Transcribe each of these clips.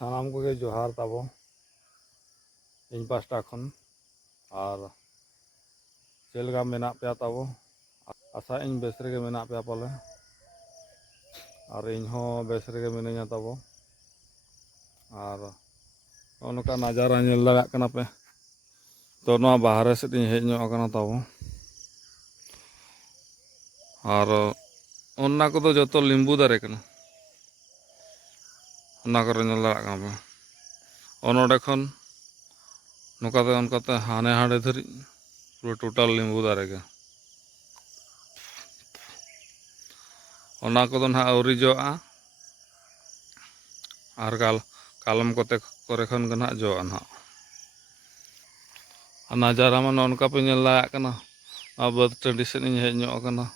सानाम को जोहार ताबो इन पास्टा खन और चेलगा मेना पे ताबो आशा इन बेस रेगे मेना पे पाले और इन हो बेस रेगे मिनाया ताबो और उनका नजारा नेल लगा कना पे तो ना बाहर से इन हेज ᱧᱚᱜ ᱟᱠᱟᱱᱟ ताबो और ओन्ना को तो जो लिंबू दारे कना ओन्ना करे नेल लगा कना पे ओनोडे खन नोकाते उनकाते हाने हाड़े धरी पूरा टोटल लिंबू दारे के ओना को ना आउरी जोआ और कालम कोते करे खन गना जोआ ना नजारा मन उनका पे नेल लगा कना बद टंडी से इन हेज ᱧᱚᱜ ᱟᱠᱟᱱᱟ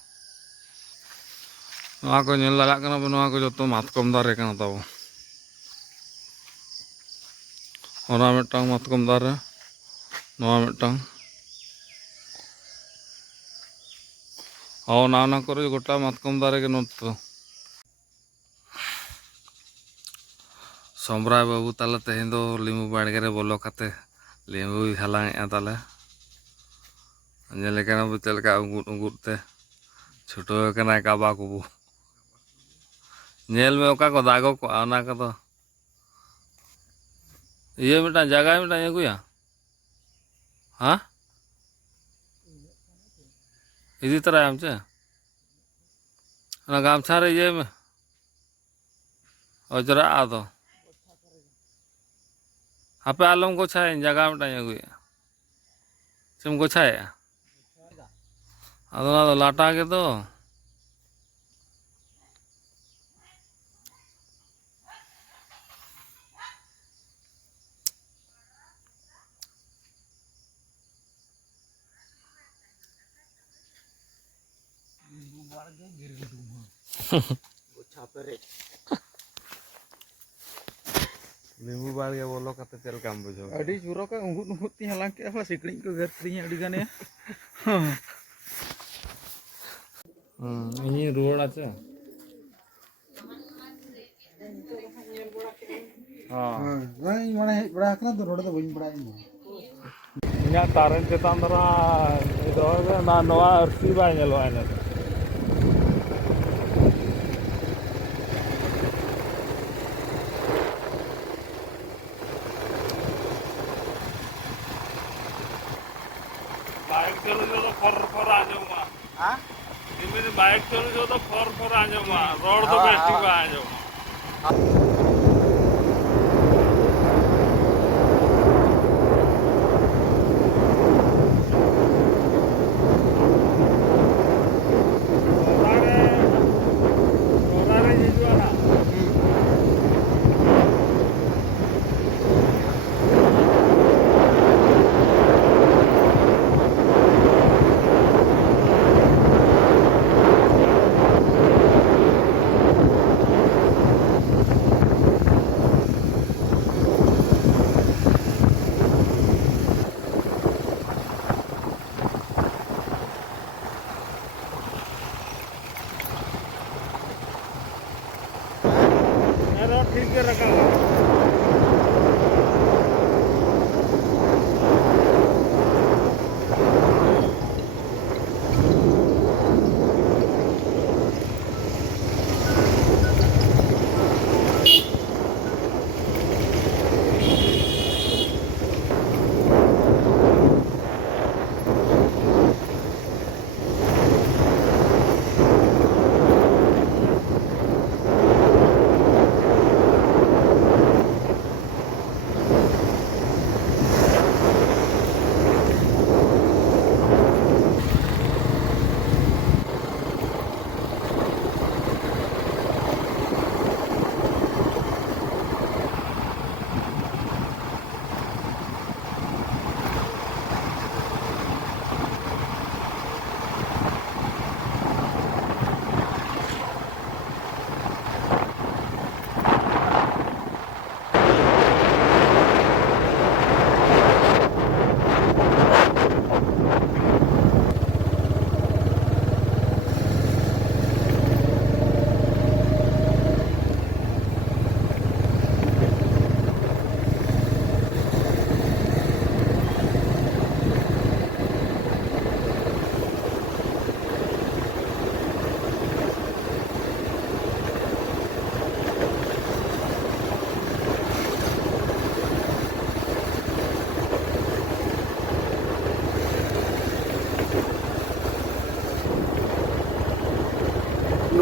नोआ को नेल लगा कना बे नोआ को जतो मातकम दारे कना ताबो ओना मिटांग मातकम दारे नोआ मिटांग ना करे गोटा मातकम दारे के नोत सोमराय बाबू ताले तेहें दो लिंबू बाड़गे रे बोलो खाते लिंबू हलांग ए ताले नेले कना बु चलका उंगुट उंगुट ते छोटो कना काबा कुबू नेल में ओका को दागो को आना का तो ये मिटा जगह मिटा अगुया हाँ इदी तरह हम चे ना गामछा रे ये में अजरा आदो आपे आलम को छाए जगह मिटा अगुया सिम को छाए अदो ना तो लाटा के तो लिंबू बाड़गे बोलो खाते चल काम बुझो अड़ी चुरो का उंगुट उंगुट ती हलांग के हला सिकड़ी को घर ती अड़ी गाने ini ruang aja वही माने हेज बड़ा कना तो रोड तो बइन बड़ा इन ᱤᱧᱟᱹᱜ ᱛᱟᱨᱮᱱ ᱪᱮᱛᱟᱱ ᱫᱚ ᱱᱚᱣᱟ ᱱᱚᱣᱟ ᱟᱹᱨᱥᱤ ᱵᱟᱭ ᱧᱮᱞᱚᱜᱼᱟ ᱤᱱᱟᱹ ᱫᱚ बाइक चलू तो फर फर आंजोमा हां इमें बाइक चलू तो फर फर आंजोमा रोड तो बेस ठीक बा आंजोमा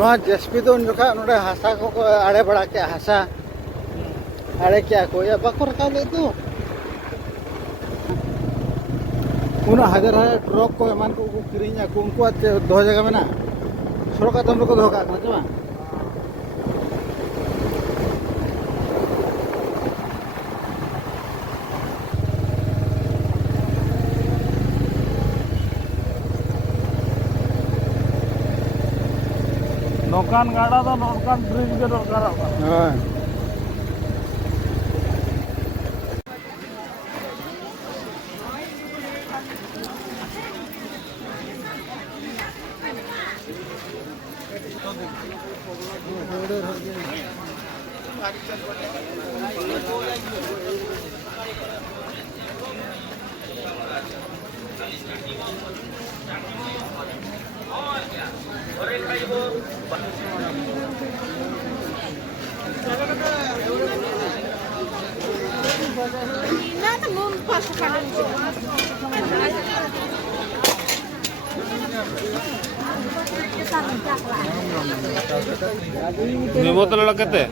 ᱱᱚᱣᱟ ᱡᱮᱥᱯᱤ ᱫᱚ ᱩᱱ ᱡᱚᱠᱷᱟ ᱱᱚᱰᱮ ᱦᱟᱥᱟ ᱠᱚ ᱟᱲᱮ ᱵᱟᱲᱟ ᱠᱮᱜᱼᱟ ᱦᱟᱥᱟ ᱟᱲᱮ ᱠᱮᱜᱼᱟ ᱠᱚ ᱵᱟᱠᱚ ᱨᱟᱠᱟᱵ ᱞᱮᱫ ᱫᱚ ᱩᱱᱟᱹᱜ ᱦᱟᱡᱟᱨ ᱦᱟᱡᱟᱨ ᱴᱨᱟᱠ ᱠᱚ ᱮᱢᱟᱱ ᱠᱚ ᱠᱤᱨᱤᱧ ᱟᱠᱚ ᱩᱱᱠᱩᱣᱟᱜ ᱫᱚᱦᱚ ᱡᱟᱭᱜᱟ ᱢᱮᱱᱟᱜᱼᱟ ᱥᱚᱲᱚᱠ ᱟᱫᱚᱢ ᱨᱮᱠᱚ ᱫᱚᱦᱚ ᱠᱟᱜ ᱠᱟᱱᱟ ᱥᱮ ᱵᱟᱝ नौकान गाड़ा तो नौकान ब्रिज के दरकार ᱦᱳᱭ Nada, não posso fazer isso. ini botol lekete